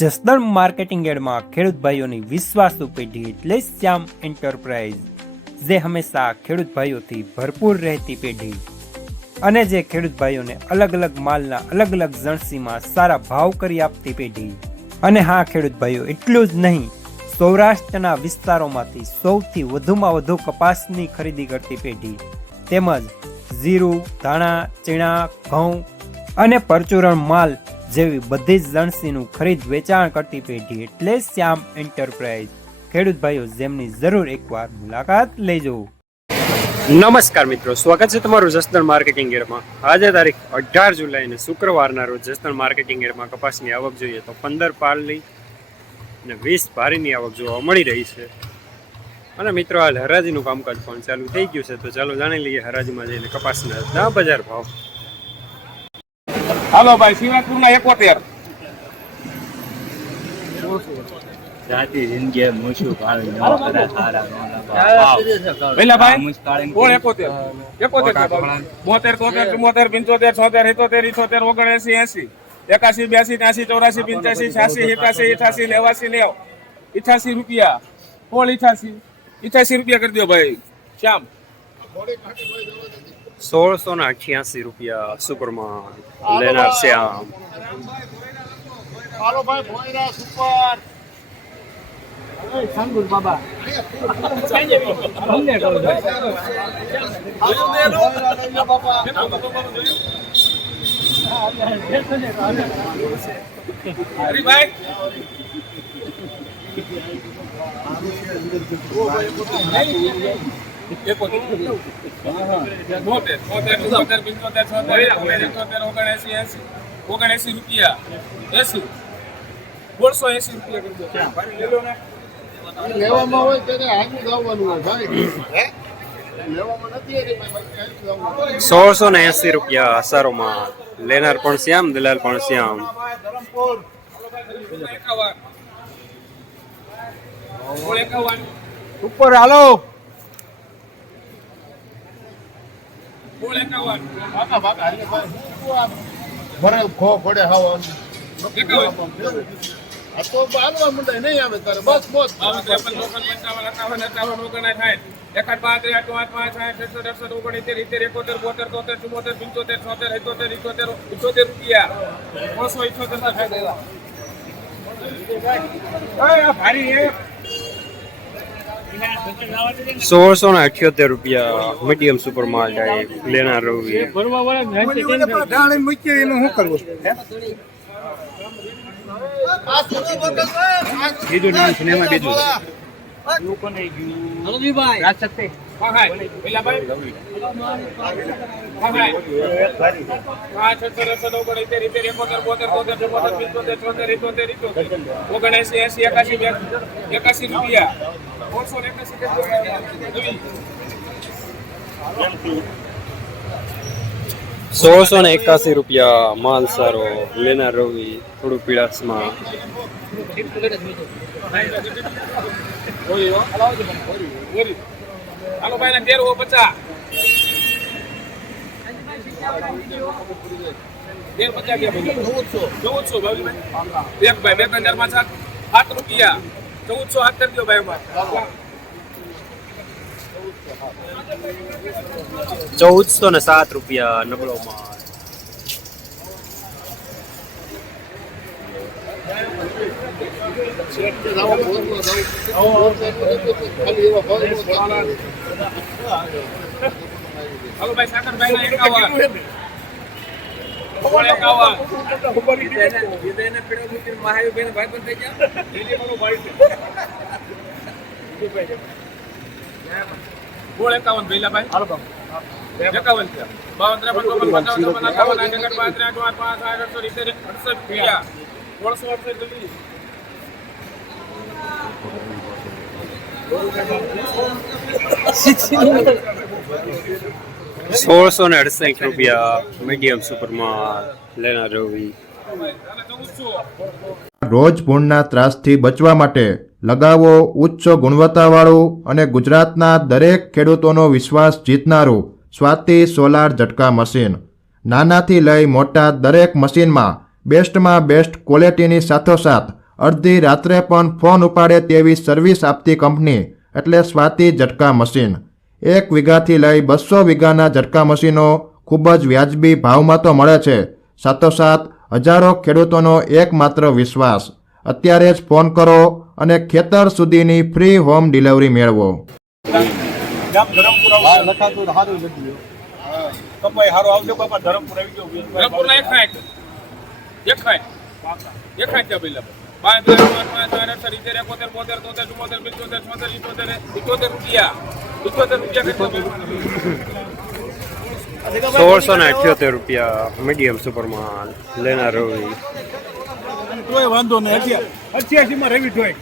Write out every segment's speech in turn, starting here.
Jasdan marketing યાર્ડમાં ખેડૂત ભાઈઓની વિશ્વાસુ પેઢી એટલે શ્યામ એન્ટરપ્રાઇઝ, જે હંમેશા ખેડૂત ભાઈઓથી ભરપૂર રહેતી પેઢી અને જે ખેડૂત ભાઈઓને અલગ અલગ માલના અલગ અલગ જણસીમાં સારા ભાવ કરી આપતી પેઢી। અને હા ખેડૂત ભાઈઓ, એટલું જ નહીં, સૌરાષ્ટ્રના વિસ્તારોમાંથી સૌથી વધુમાં વધુ કપાસની ખરીદી કરતી પેઢી તેમજ જીરું, ધાણા, ચીણા, ઘઉં અને પરચુરણ માલ જેવી બધી જ જણસીનું ખરીદ વેચાણ કરતી પેઢી એટલે શ્યામ એન્ટરપ્રાઇઝ। ખેડૂત ભાઈઓ, જેમની જરૂર એકવાર મુલાકાત લેજો। નમસ્કાર મિત્રો, સ્વાગત છે તમારું જસદણ માર્કેટિંગ યાર્ડમાં। આજે તારીખ 18 જુલાઈને શુક્રવારના રોજ જસદણ માર્કેટિંગ યાર્ડમાં કપાસની આવક જોઈએ તો 15 પાલની અને 20 ભારીની આવક જોવા મળી રહી છે। અને મિત્રો, હાલ હરાજીનું કામકાજ પણ ચાલુ થઈ ગયું છે, તો ચાલો જાણી લઈએ હરાજીમાં જઈને કપાસના બજાર ભાવ। હાલો ભાઈ, શિવરાજપુરના 71 જાતિ જિંદગી મુશુ કાળી નો કરે સારા નો લગા પેલા ભાઈ કોણ 71 72 73 74 75 76 77 78 79 80 81 82 83 84 85 85 86 87 88 લેવ 88 રૂપિયા કોણ 88 રૂપિયા કરી દો ભાઈ શ્યામ। 1688 રૂપિયા સુપરમાં લેનાર શ્યામ। હાલો ભાઈ, ભોયરા સુપર સંગુર બાબા અમને કહો હાલો દેનો બાબા હરી ભાઈ લેવામાં હોય ત્યારે હાજુ ગાવવાનું હોય ભાઈ, લેવામાં નથી એની ભાઈ 1680 રૂપિયા સારોમાં લેનાર પણ શ્યામ, દલાલ પણ શ્યામ। ઉપર હાલો ભરે ખો પડે હવા આ તો બાલવા મંડાય નહીં આવે તારે બસ બસ 1678 રૂપિયા મીડિયમ સુપર માલ જાય લેનાર રવિ। બીજું નામ સિનેમા બીજું સોળસો ને 81 રૂપિયા માલ સારો લેનાર રવિ, થોડું પીળાશમાં। હાલો ભાઈ ના 1350 એક ભાઈ 2000 માં 7 રૂપિયા 1470 દો ભાઈ અમાર 1407 રૂપિયા નબળો માલ। હાલો ભાઈ સાકરભાઈ ના 51 ભેલા ભાઈ 51 છે 1668 રૂપિયા મીડિયમ સુપર માલ લેનાર રવિ। રોજ ભૂણના ત્રાસથી બચવા માટે લગાવો ઉચ્ચ ગુણવત્તાવાળું અને ગુજરાતના દરેક ખેડૂતોનો વિશ્વાસ જીતનારું સ્વાતિ સોલાર ઝટકા મશીન। નાનાથી લઈ મોટા દરેક મશીનમાં બેસ્ટમાં બેસ્ટ ક્વોલિટીની સાથોસાથ અડધી રાત્રે પણ ફોન ઉપાડે તેવી સર્વિસ આપતી કંપની એટલે સ્વાતિ ઝટકા મશીન. 1 વીઘાથી લઈ 200 વીઘાના ઝટકા મશીનો ખૂબ જ વ્યાજબી ભાવમાં તો મળે છે. સાથોસાથ હજારો ખેડૂતોનો એકમાત્ર વિશ્વાસ. અત્યારે જ ફોન કરો અને ખેતર સુધીની ફ્રી હોમ ડિલિવરી મેળવો. ધરમપુરના એક ખાય ત્યાં પેલા 1678 રૂપિયા મીડિયમ સુપરમાં લેનાર રવિ. કોઈ વાંધો નહીં 88 માં રવિ ઢોય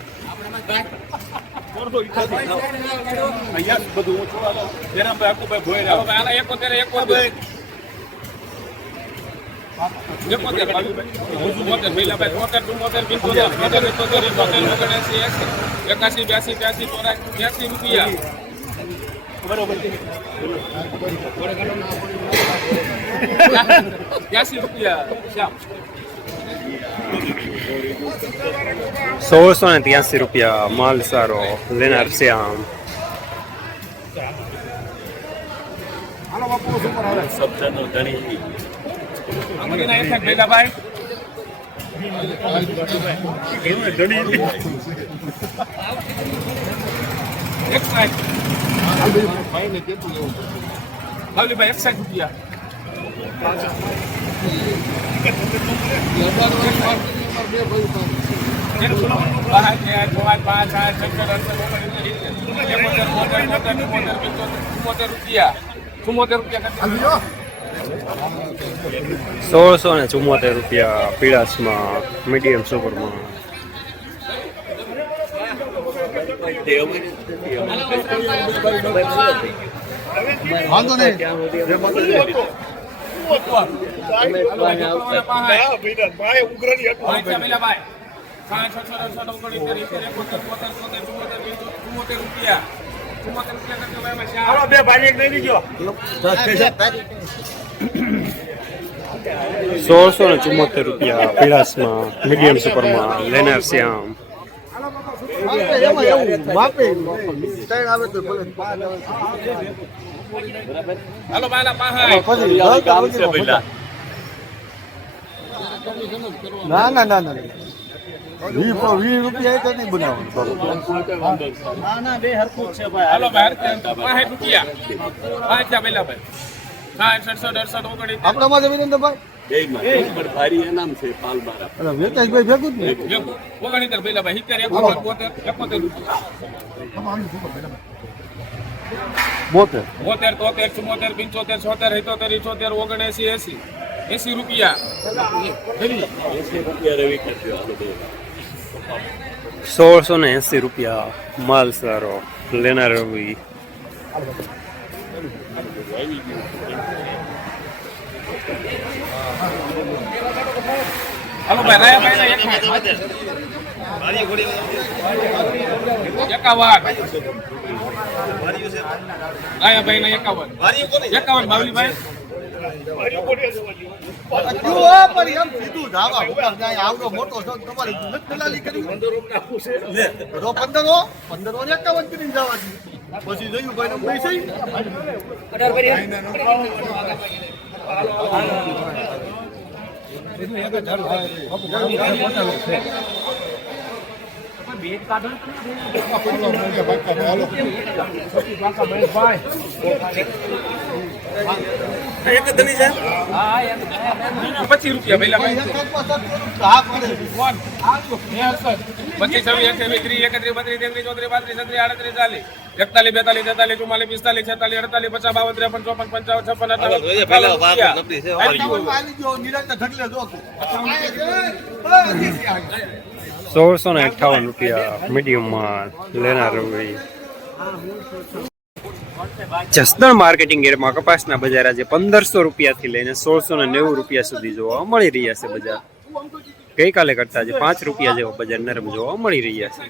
રૂપિયા માલ સારો લેનાર શ્યામ. શબ્દનો ધણી ભાઈ 61 રૂપિયા રૂપિયા 1674 રૂપિયા પીળાસમાં મીડિયમ સુપરમાં. વાંધો નહીં રૂપિયા પીળાસમાં મીડિયમ સુપરમાં લેનાર શ્યામ. હાલો બાલા ના ના ના ના 20 રૂપિયા તો નહીં બનાવવાનું. હાલો ભાઈ 65 રૂપિયા 5 પેલા ભાઈ 67 68 આપણામાં જમીન તો ભાઈ ભારી એનામ છે પાલબારા. વેતાશભાઈ ભેગું જ ને. 69 પેલા ભાઈ 71 72 રૂપિયા 72 72 73 74 75 77 78 80 રૂપિયા 1680 રૂપિયા માલ સારો લેનાર રવિ. હાલો ભાઈ રાયા ભાઈ ના 51 રાયા ભાઈ ના 51 બાવલી ભાઈ મોટો છો તમારી દલાલી કરી 15 51 કરીને જવા પછી જોયું ભાઈ ₹25 પહેલા ભાઈ 25 31 32 33 34 35 41 42 43 44 45 46 ₹1658 રૂપિયા મીડિયમ માલ લેનાર રવિ. જસદણ માર્કેટિંગ એરિયામાં કપાસના બજાર આજે 1500 રૂપિયાથી લઈને 1690 રૂપિયા સુધી જોવા મળી રહ્યા છે. બજાર ગઈકાલે કરતા આજે 5 રૂપિયા જેવો બજાર નરમ જોવા મળી રહ્યા છે.